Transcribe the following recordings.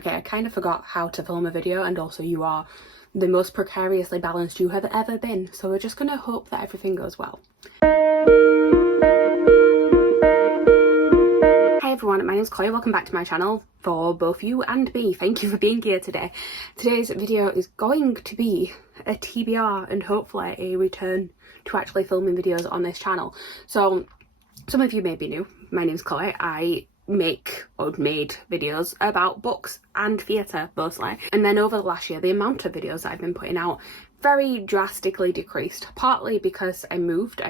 Okay, I kind of forgot how to film a video, and also you are the most precariously balanced you have ever been, so we're just gonna hope that everything goes well. Hi everyone, my name's Chloe. Welcome back to my channel. For both you and me, thank you for being here today. Today's video is going to be a TBR and hopefully a return to actually filming videos on this channel. So some of you may be new. My name's Chloe. I made videos about books and theatre mostly, and then over the last year the amount of videos that I've been putting out very drastically decreased, partly because I moved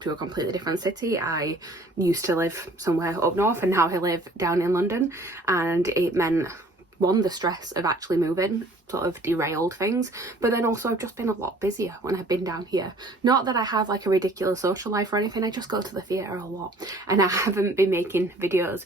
to a completely different city. I used to live somewhere up north and now I live down in London, and it meant, one, the stress of actually moving sort of derailed things, but then also I've just been a lot busier when I've been down here. Not that I have like a ridiculous social life or anything, I just go to the theatre a lot, and I haven't been making videos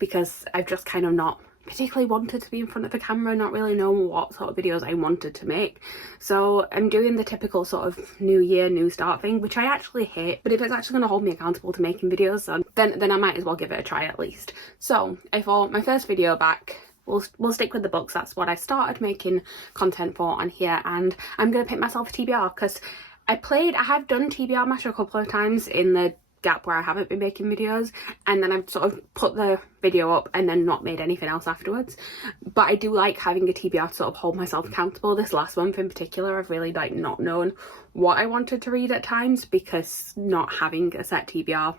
because I've just kind of not particularly wanted to be in front of the camera, not really knowing what sort of videos I wanted to make. So I'm doing the typical sort of new year, new start thing, which I actually hate, but if it's actually going to hold me accountable to making videos, then I might as well give it a try at least. So I thought my first video back, we'll stick with the books. That's what I started making content for on here, and I'm going to pick myself a TBR because I have done TBR M.A.S.H a couple of times in the gap where I haven't been making videos, and then I've sort of put the video up and then not made anything else afterwards. But I do like having a TBR to sort of hold myself accountable. This last month in particular, I've really like not known what I wanted to read at times because not having a set TBR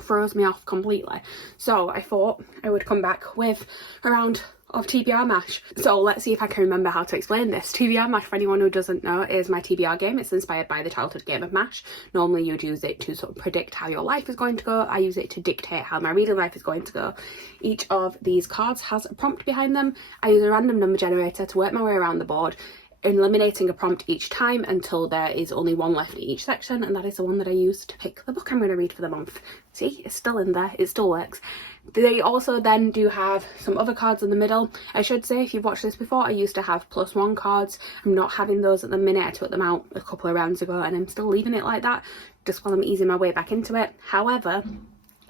throws me off completely. So I thought I would come back with a round of TBR M.A.S.H. So let's see if I can remember how to explain this. TBR M.A.S.H, for anyone who doesn't know, is my TBR game. It's inspired by the childhood game of M.A.S.H. Normally you'd use it to sort of predict how your life is going to go. I use it to dictate how my reading life is going to go. Each of these cards has a prompt behind them. I use a random number generator to work my way around the board, eliminating a prompt each time until there is only one left in each section, and that is the one that I use to pick the book I'm going to read for the month. See, it's still in there, it still works. They also then do have some other cards in the middle. I should say, if you've watched this before, I used to have +1 cards. I'm not having those at the minute. I took them out a couple of rounds ago and I'm still leaving it like that just while I'm easing my way back into it. However,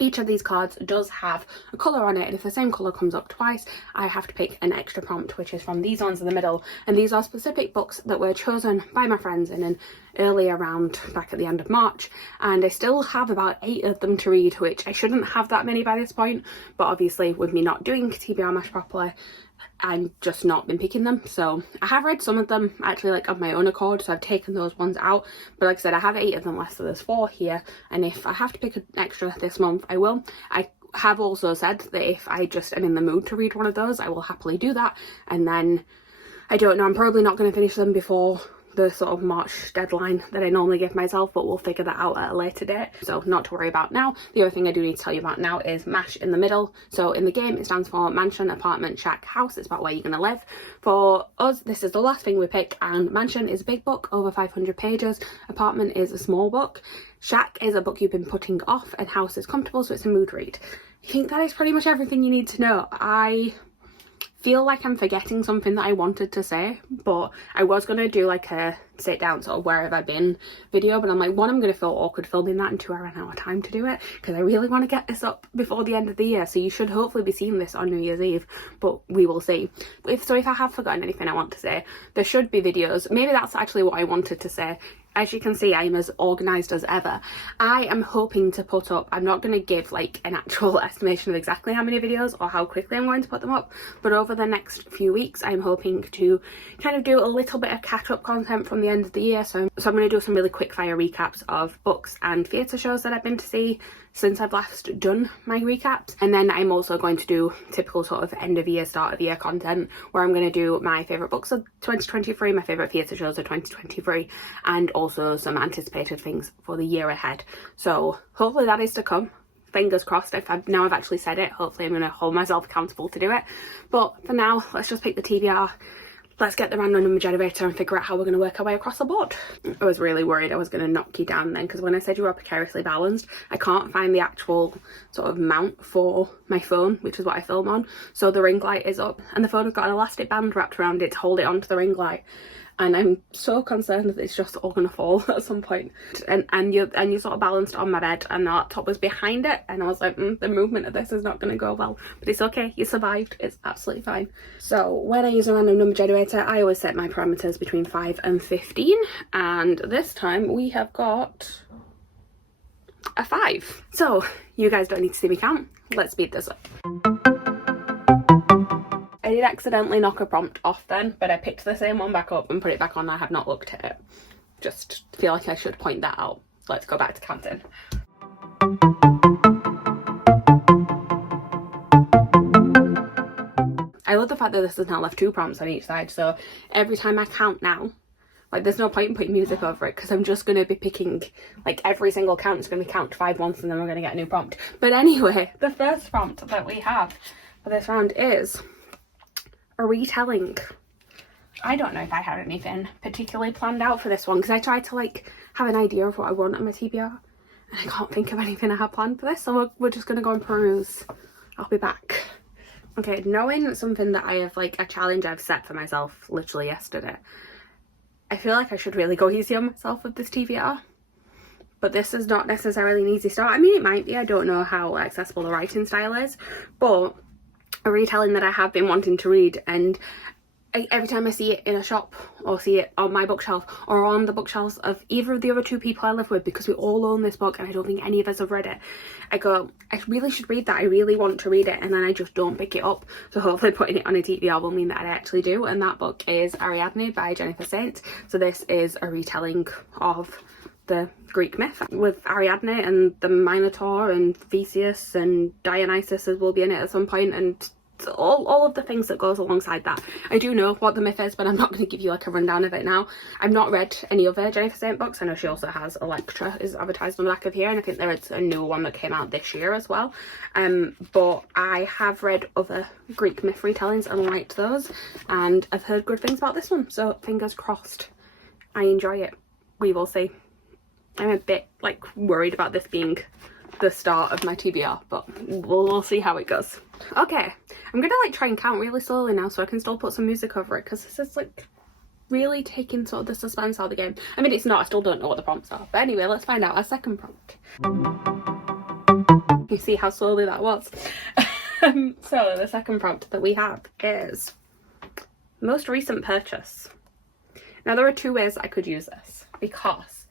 each of these cards does have a colour on it, and if the same colour comes up twice, I have to pick an extra prompt, which is from these ones in the middle. And these are specific books that were chosen by my friends in an early round back at the end of March, and I still have about 8 of them to read, which I shouldn't have that many by this point, but obviously with me not doing TBR M.A.S.H properly, I've just not been picking them. So I have read some of them actually like of my own accord, so I've taken those ones out, but like I said, I have 8 of them left, so there's 4 here, and if I have to pick an extra this month I will. I have also said that if I just am in the mood to read one of those, I will happily do that, and then I don't know, I'm probably not going to finish them before the sort of March deadline that I normally give myself, but we'll figure that out at a later date, so not to worry about now. The other thing I do need to tell you about now is M.A.S.H in the middle. So in the game it stands for mansion, apartment, shack, house. It's about where you're going to live. For us, this is the last thing we pick, and mansion is a big book, over 500 pages. Apartment is a small book. Shack is a book you've been putting off, and house is comfortable, so it's a mood read. I think that is pretty much everything you need to know. I feel like I'm forgetting something that I wanted to say, but I was going to do like a sit down sort of where have I been video, but I'm like, one, I'm going to feel awkward filming that, and 2, I ran out of time to do it because I really want to get this up before the end of the year, so you should hopefully be seeing this on New Year's Eve, but we will see. If I have forgotten anything I want to say, there should be videos. Maybe that's actually what I wanted to say. As you can see, I'm as organised as ever. I am hoping to put up, I'm not going to give like an actual estimation of exactly how many videos or how quickly I'm going to put them up, but over the next few weeks I'm hoping to kind of do a little bit of catch-up content from the end of the year. So I'm going to do some really quick fire recaps of books and theatre shows that I've been to see since I've last done my recaps, and then I'm also going to do typical sort of end of year, start of year content where I'm going to do my favourite books of 2023, my favourite theatre shows of 2023, and also some anticipated things for the year ahead. So hopefully that is to come. Fingers crossed. Now I've actually said it, hopefully I'm going to hold myself accountable to do it. But for now, let's just pick the TBR. Let's get the random number generator and figure out how we're going to work our way across the board. I was really worried I was going to knock you down then, because when I said you were precariously balanced, I can't find the actual sort of mount for my phone, which is what I film on. So the ring light is up and the phone has got an elastic band wrapped around it to hold it onto the ring light. and I'm so concerned that it's just all gonna fall at some point. And you sort of balanced on my bed, and the laptop was behind it, and I was like, the movement of this is not gonna go well, but it's okay, you survived, it's absolutely fine. So when I use a random number generator, I always set my parameters between 5 and 15, and this time we have got a 5. So you guys don't need to see me count, let's speed this up. I did accidentally knock a prompt off then, but I picked the same one back up and put it back on. I have not looked at it. Just feel like I should point that out. Let's go back to counting. I love the fact that this has now left 2 prompts on each side, so every time I count now, like there's no point in putting music over it because I'm just going to be picking, like every single count is going to be count 5 once and then we're going to get a new prompt. But anyway, the first prompt that we have for this round is a retelling. I don't know if I had anything particularly planned out for this one because I tried to like have an idea of what I want on my TBR and I can't think of anything I have planned for this, so we're just going to go and peruse. I'll be back. Okay, knowing something that I have, like a challenge I've set for myself literally yesterday, I feel like I should really go easy on myself with this TBR, but this is not necessarily an easy start. I mean, it might be, I don't know how accessible the writing style is, but a retelling that I have been wanting to read, and every time I see it in a shop or see it on my bookshelf or on the bookshelves of either of the other 2 people I live with, because we all own this book and I don't think any of us have read it, I go, I really should read that, I really want to read it, and then I just don't pick it up. So hopefully putting it on a TBR will mean that I actually do, and that book is Ariadne by Jennifer Saint. So this is a retelling of the Greek myth with Ariadne and the Minotaur and Theseus and Dionysus will be in it at some point, and all of the things that goes alongside that. I do know what the myth is, but I'm not going to give you like a rundown of it now. I've not read any other Jennifer Saint books. I know she also has Electra is advertised on the back of here, and I think there is a new one that came out this year as well. But I have read other Greek myth retellings and liked those, and I've heard good things about this one, so fingers crossed I enjoy it. We will see. I'm a bit like worried about this being the start of my TBR, but we'll see how it goes. Okay, I'm gonna like try and count really slowly now so I can still put some music over it, because this is like really taking sort of the suspense out of the game. I mean, it's not, I still don't know what the prompts are, but anyway, let's find out our second prompt. You see how slowly that was. So the second prompt that we have is most recent purchase. Now there are 2 ways I could use this, because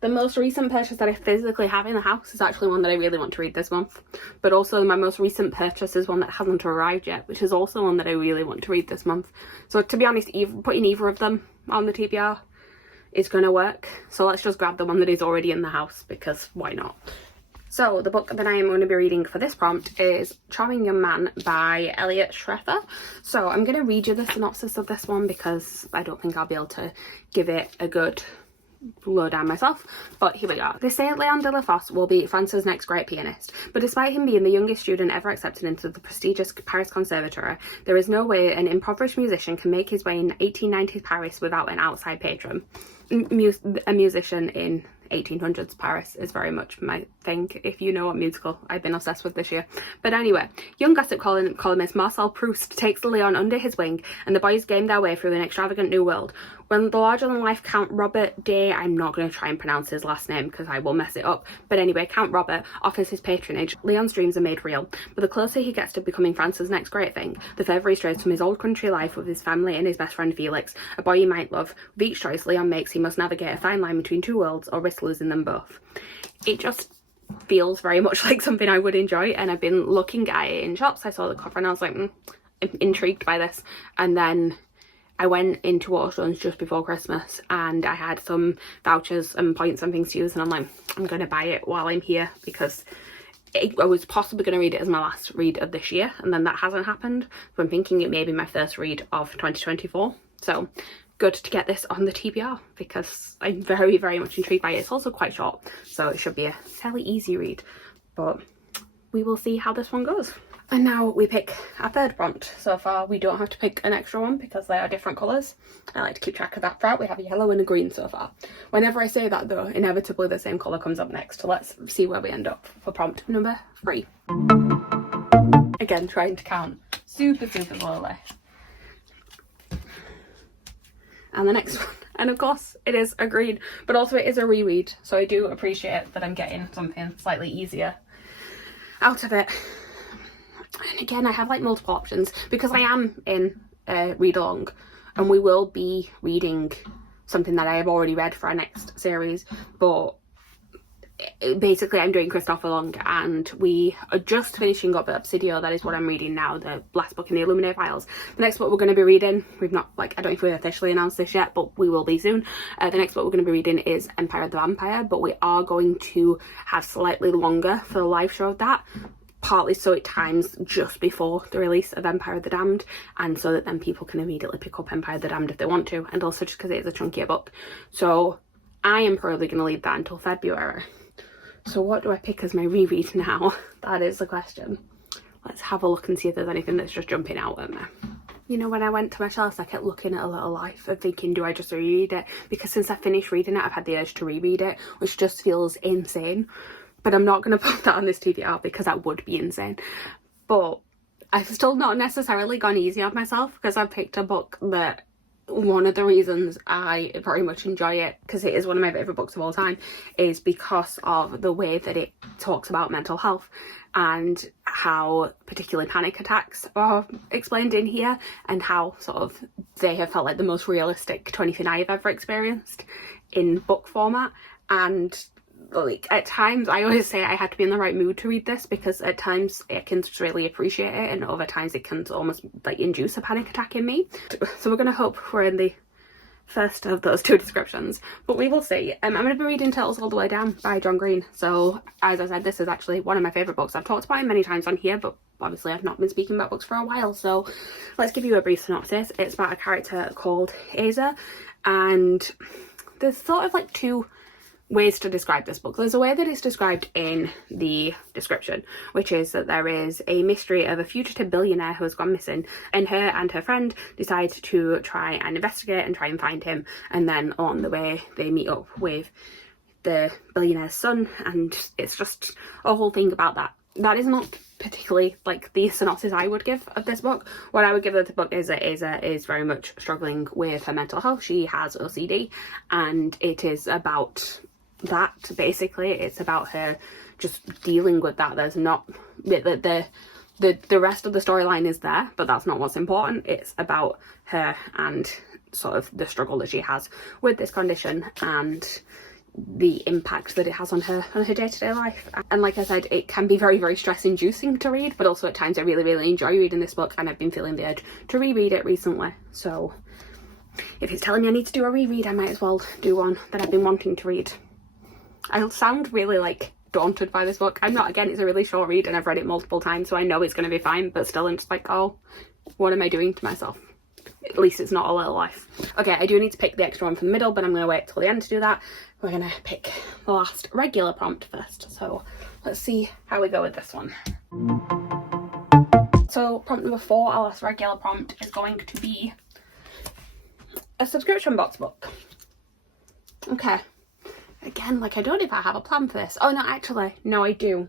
the most recent purchase that I physically have in the house is actually one that I really want to read this month. But also my most recent purchase is one that hasn't arrived yet, which is also one that I really want to read this month. So to be honest, putting either of them on the TBR is going to work. So let's just grab the one that is already in the house, because why not? So the book that I am going to be reading for this prompt is Charming Young Man by Elliot Schrefer. So I'm going to read you the synopsis of this one because I don't think I'll be able to give it a good lowdown myself, but here we go. They say Leon de la Fosse will be France's next great pianist, but despite him being the youngest student ever accepted into the prestigious Paris Conservatoire, there is no way an impoverished musician can make his way in 1890s Paris without an outside patron. A musician in 1800s Paris is very much my thing, if you know what musical I've been obsessed with this year. But anyway, young gossip columnist Marcel Proust takes Leon under his wing, and the boys game their way through an extravagant new world. When the larger-than-life Count Robert de, I'm not going to try and pronounce his last name because I will mess it up, but anyway, Count Robert offers his patronage, Leon's dreams are made real. But the closer he gets to becoming France's next great thing, the further he strays from his old country life with his family and his best friend Felix, a boy he might love. With each choice Leon makes, he must navigate a fine line between 2 worlds or risk losing them both. It just feels very much like something I would enjoy, and I've been looking at it in shops. I saw the cover and I was like, I'm intrigued by this. And then I went into Waterstones just before Christmas and I had some vouchers and points and things to use, and I'm like, I'm going to buy it while I'm here, because I was possibly going to read it as my last read of this year, and then that hasn't happened. So I'm thinking it may be my first read of 2024. So good to get this on the TBR because I'm very, very much intrigued by it. It's also quite short, so it should be a fairly easy read, but we will see how this one goes. And now we pick our third prompt. So far we don't have to pick an extra one because they are different colours. I like to keep track of that throughout. We have a yellow and a green so far. Whenever I say that though, inevitably the same colour comes up next. So let's see where we end up for prompt number 3. Again, trying to count super slowly. and the next one. And of course it is a green, but also it is a reread, so I do appreciate that I'm getting something slightly easier out of it. And again, I have like multiple options because I am in a read along, and we will be reading something that I have already read for our next series, but basically I'm doing Christopher Long, and we are just finishing up Obsidio. That is what I'm reading now, the last book in the Illuminae files. The next book we're going to be reading, we've not, like, I don't know if we've officially announced this yet, but we will be soon. The next book we're going to be reading is Empire of the Vampire, but we are going to have slightly longer for the live show of that, partly so it times just before the release of Empire of the Damned, and so that then people can immediately pick up Empire of the Damned if they want to, and also just because it is a chunkier book. So I am probably going to leave that until February. So what do I pick as my reread now? That is the question. Let's have a look and see if there's anything that's just jumping out at me. You know, when I went to my shelves, I kept looking at A Little Life and thinking, do I just reread it? Because since I finished reading it, I've had the urge to reread it, which just feels insane. But I'm not going to put that on this TBR because that would be insane. But I've still not necessarily gone easy on myself, because I've picked a book that, one of the reasons I very much enjoy it, because it is one of my favourite books of all time, is because of the way that it talks about mental health and how particularly panic attacks are explained in here, and how sort of they have felt like the most realistic to anything I've ever experienced in book format. And like, at times I always say I had to be in the right mood to read this, because at times I can just really appreciate it, and other times it can almost like induce a panic attack in me. So we're gonna hope we're in the first of those two descriptions, but we will see. I'm going to be reading Turtles All the Way Down by John Green. So as I said, this is actually one of my favourite books. I've talked about it many times on here, but obviously I've not been speaking about books for a while, so let's give you a brief synopsis. It's about a character called Asa, and there's sort of like two ways to describe this book. There's a way that it's described in the description, which is that there is a mystery of a fugitive billionaire who has gone missing, and her and her friend decide to try and investigate and try and find him, and then on the way they meet up with the billionaire's son, and it's just a whole thing about that. That is not particularly like the synopsis I would give of this book. What I would give of the book is that Asa is very much struggling with her mental health. She has OCD, and it is about that. Basically it's about her just dealing with that. There's not the rest of the storyline is there, but that's not what's important. It's about her and sort of the struggle that she has with this condition and the impact that it has on her day-to-day life. And like I said, it can be very, very stress inducing to read, but also at times I really, really enjoy reading this book, and I've been feeling the urge to reread it recently. So if it's telling me I need to do a reread, I might as well do one that I've been wanting to read. I sound really like daunted by this book. I'm not. Again, it's a really short read and I've read it multiple times, so I know it's going to be fine, but still I'm just like, oh, what am I doing to myself? At least it's not A Little Life. Okay, I do need to pick the extra one from the middle, but I'm going to wait till the end to do that. We're going to pick the last regular prompt first, so let's see how we go with this one. So prompt number 4, our last regular prompt, is going to be a subscription box book. Okay. Again, like, I don't know if I have a plan for this. Oh no, actually, no, I do.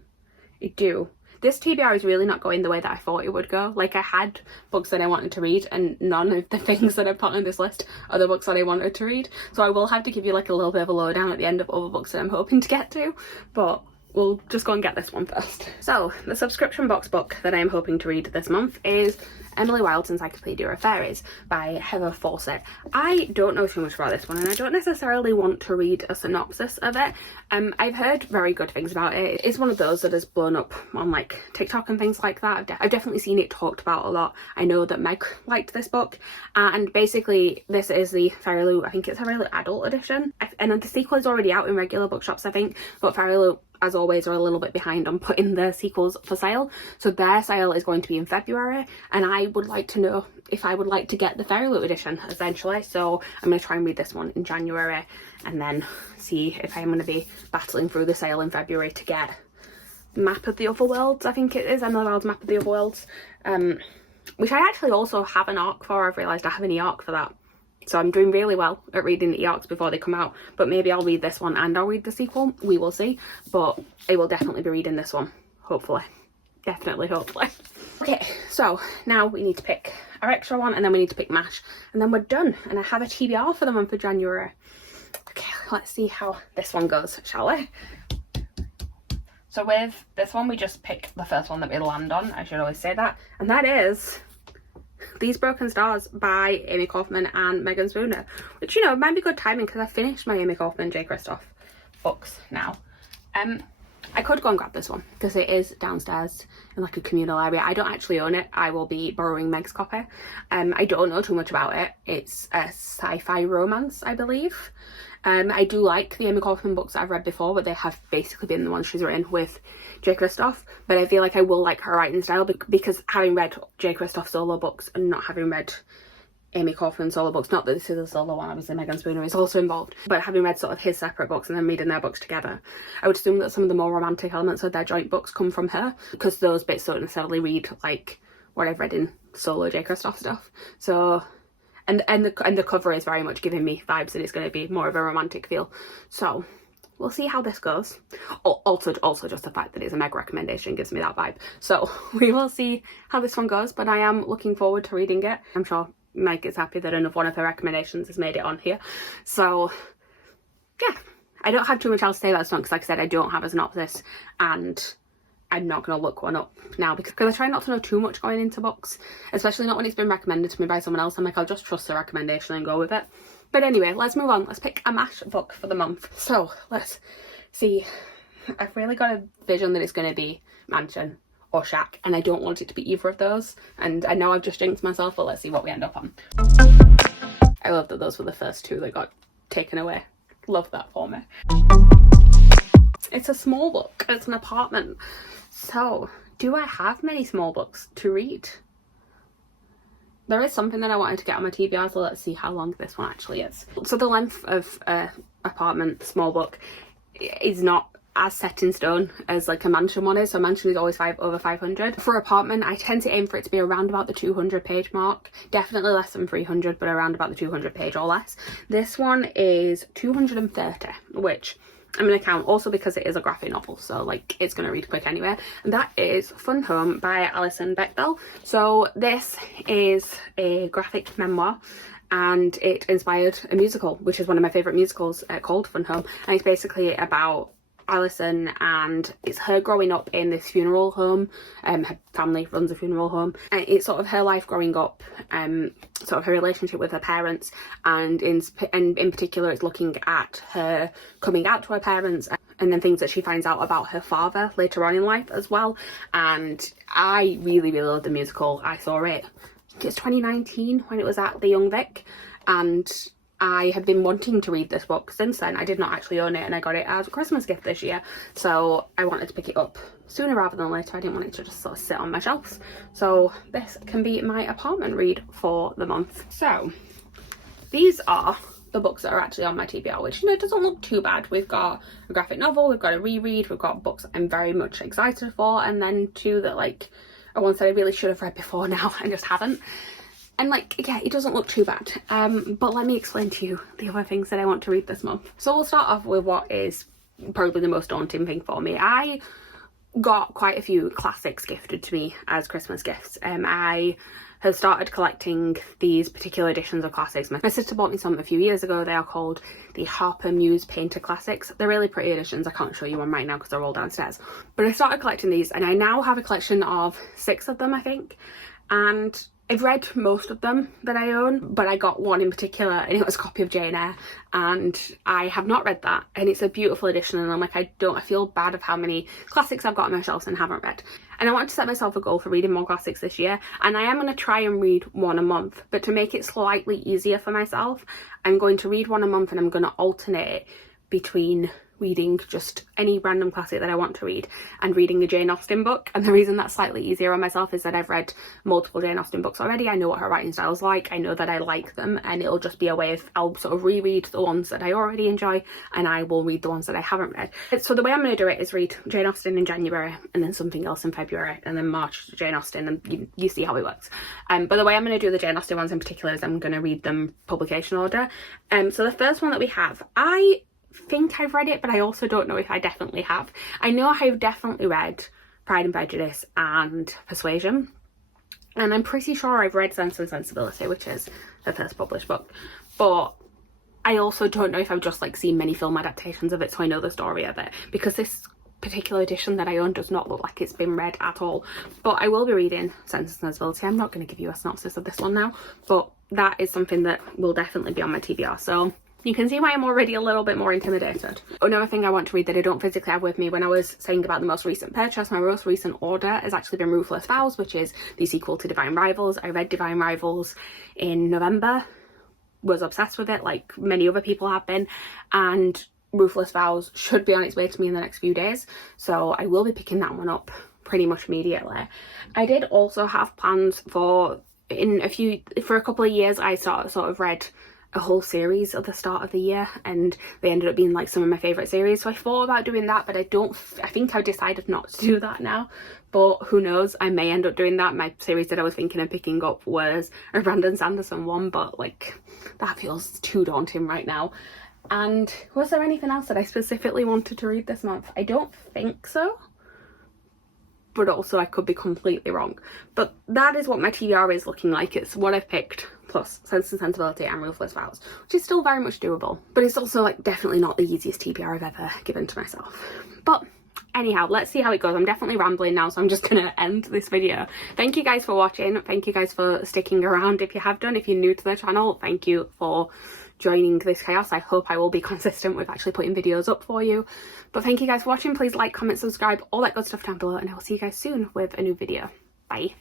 This TBR is really not going the way that I thought it would go. Like, I had books that I wanted to read, and none of the things that I put on this list are the books that I wanted to read. So I will have to give you like a little bit of a lowdown at the end of other books that I'm hoping to get to, but we'll just go and get this one first. So the subscription box book that I'm hoping to read this month is Emily Wilde's Encyclopedia of Fairies by Heather Fawcett. I don't know too much about this one, and I don't necessarily want to read a synopsis of it. I've heard very good things about it. It's one of those that has blown up on like TikTok and things like that. I've definitely seen it talked about a lot. I know that Meg liked this book, and basically this is the Fairy Loot, I think it's a really adult edition, and the sequel is already out in regular bookshops, I think, but Fairy Loot, as always, are a little bit behind on putting their sequels for sale. So their sale is going to be in February, and I would like to know if I would like to get the Fairy Loot edition eventually. So I'm going to try and read this one in January, and then see if I'm going to be battling through the sale in February to get Map of the Otherworlds, I think it is, Emily Wilde's Map of the Otherworlds, which I actually also have an ARC for. I've realised I have an e-ARC for that. So I'm doing really well at reading the e-ARCs before they come out, but maybe I'll read this one and I'll read the sequel. We will see, but I will definitely be reading this one, hopefully. definitely, hopefully. Okay, so now we need to pick our extra one, and then we need to pick M.A.S.H, and then we're done, and I have a TBR for the month of January. Okay, let's see how this one goes, shall we? So with this one, we just pick the first one that we land on. I should always say that. And that is These Broken Stars by Amy Kaufman and Megan Spooner. Which, you know, might be good timing because I finished my Amy Kaufman and J. Kristoff books now. I could go and grab this one because it is downstairs in like a communal area. I don't actually own it. I will be borrowing Meg's copy. I don't know too much about it. It's a sci-fi romance, I believe. I do like the Amy Kaufman books that I've read before, but they have basically been the ones she's written with J. Kristoff. But I feel like I will like her writing style because having read J. Kristoff solo books and not having read Amy Kaufman solo books, not that this is a solo one, obviously Megan Spooner is also involved, but having read sort of his separate books and then reading their books together, I would assume that some of the more romantic elements of their joint books come from her, because those bits don't necessarily read like what I've read in solo J. Kristoff stuff. So and the cover is very much giving me vibes that it's going to be more of a romantic feel. So we'll see how this goes. Also just the fact that it's a Meg recommendation gives me that vibe. So we will see how this one goes, but I am looking forward to reading it. I'm sure Meg is happy that another one of her recommendations has made it on here. So yeah, I don't have too much else to say about this one because, like I said, I don't have a synopsis and I'm not going to look one up now because I try not to know too much going into books, especially not when it's been recommended to me by someone else. I'm like, I'll just trust the recommendation and go with it. But anyway, let's move on. Let's pick a M.A.S.H book for the month. So let's see. I've really got a vision that it's going to be Mansion or Shack, and I don't want it to be either of those, and I know I've just jinxed myself, but let's see what we end up on. I love that those were the first two that got taken away. Love that for me. It's a small book. It's an apartment. So do I have many small books to read? There is something that I wanted to get on my TBR, so let's see how long this one actually is. So the length of apartment small book is not as set in stone as like a Mansion one is. So Mansion is always over 500. For apartment, I tend to aim for it to be around about the 200 page mark. Definitely less than 300, but around about the 200 page or less. This one is 230, which I'm going to count also because it is a graphic novel, so like it's going to read quick anyway. And that is Fun Home by Alison Bechdel. So this is a graphic memoir and it inspired a musical, which is one of my favourite musicals, called Fun Home. And it's basically about Alison, and it's her growing up in this funeral home. Her family runs a funeral home, and it's sort of her life growing up, sort of her relationship with her parents, and in particular it's looking at her coming out to her parents, and then things that she finds out about her father later on in life as well. And I really love the musical. I saw it, I think it's 2019 when it was at the Young Vic, and I have been wanting to read this book since then. I did not actually own it, and I got it as a Christmas gift this year, so I wanted to pick it up sooner rather than later. I didn't want it to just sort of sit on my shelves, so this can be my apartment read for the month. So these are the books that are actually on my TBR, which, you know, doesn't look too bad. We've got a graphic novel, we've got a reread, we've got books I'm very much excited for, and then two that like are ones that I really should have read before now and just haven't. And like, yeah, it doesn't look too bad. But let me explain to you the other things that I want to read this month. So we'll start off with what is probably the most daunting thing for me. I got quite a few classics gifted to me as Christmas gifts. I have started collecting these particular editions of classics. My sister bought me some a few years ago. They are called the Harper Muse Painter Classics. They're really pretty editions. I can't show you one right now because they're all downstairs. But I started collecting these, and I now have a collection of 6 of them, I think. And I've read most of them that I own, but I got one in particular, and it was a copy of Jane Eyre, and I have not read that, and it's a beautiful edition, and I'm like, I feel bad of how many classics I've got on my shelves and haven't read. And I want to set myself a goal for reading more classics this year, and I am going to try and read one a month, but to make it slightly easier for myself, I'm going to read one a month, and I'm going to alternate it between reading just any random classic that I want to read and reading a Jane Austen book. And the reason that's slightly easier on myself is that I've read multiple Jane Austen books already. I know what her writing style is like, I know that I like them, and it'll just be a way of, I'll sort of reread the ones that I already enjoy and I will read the ones that I haven't read. So the way I'm going to do it is read Jane Austen in January and then something else in February and then March Jane Austen, and you see how it works. But the way I'm going to do the Jane Austen ones in particular is I'm going to read them publication order. So the first one that we have, I think I've read it, but I also don't know if I definitely have. I know I've definitely read Pride and Prejudice and Persuasion. And I'm pretty sure I've read Sense and Sensibility, which is the first published book. But I also don't know if I've just like seen many film adaptations of it, so I know the story of it, because this particular edition that I own does not look like it's been read at all. But I will be reading Sense and Sensibility. I'm not going to give you a synopsis of this one now, but that is something that will definitely be on my TBR. So you can see why I'm already a little bit more intimidated. Another thing I want to read that I don't physically have with me, when I was saying about the most recent purchase, my most recent order has actually been Ruthless Vows, which is the sequel to Divine Rivals. I read Divine Rivals in November, was obsessed with it like many other people have been, and Ruthless Vows should be on its way to me in the next few days, so I will be picking that one up pretty much immediately. I did also have plans for a couple of years. I sort of read a whole series at the start of the year, and they ended up being like some of my favourite series, so I thought about doing that, but I think I've decided not to do that now. But who knows, I may end up doing that. My series that I was thinking of picking up was a Brandon Sanderson one, but like that feels too daunting right now. And was there anything else that I specifically wanted to read this month? I don't think so, but also I could be completely wrong. But that is what my TBR is looking like. It's what I've picked, plus Sense and Sensibility and Ruthless Vows, which is still very much doable, but it's also like definitely not the easiest TBR I've ever given to myself. But anyhow, let's see how it goes. I'm definitely rambling now, so I'm just gonna end this video. Thank you guys for watching. Thank you guys for sticking around if you have done. If you're new to the channel, thank you for joining this chaos. I hope I will be consistent with actually putting videos up for you. But thank you guys for watching. Please like, comment, subscribe, all that good stuff down below, and I will see you guys soon with a new video. Bye.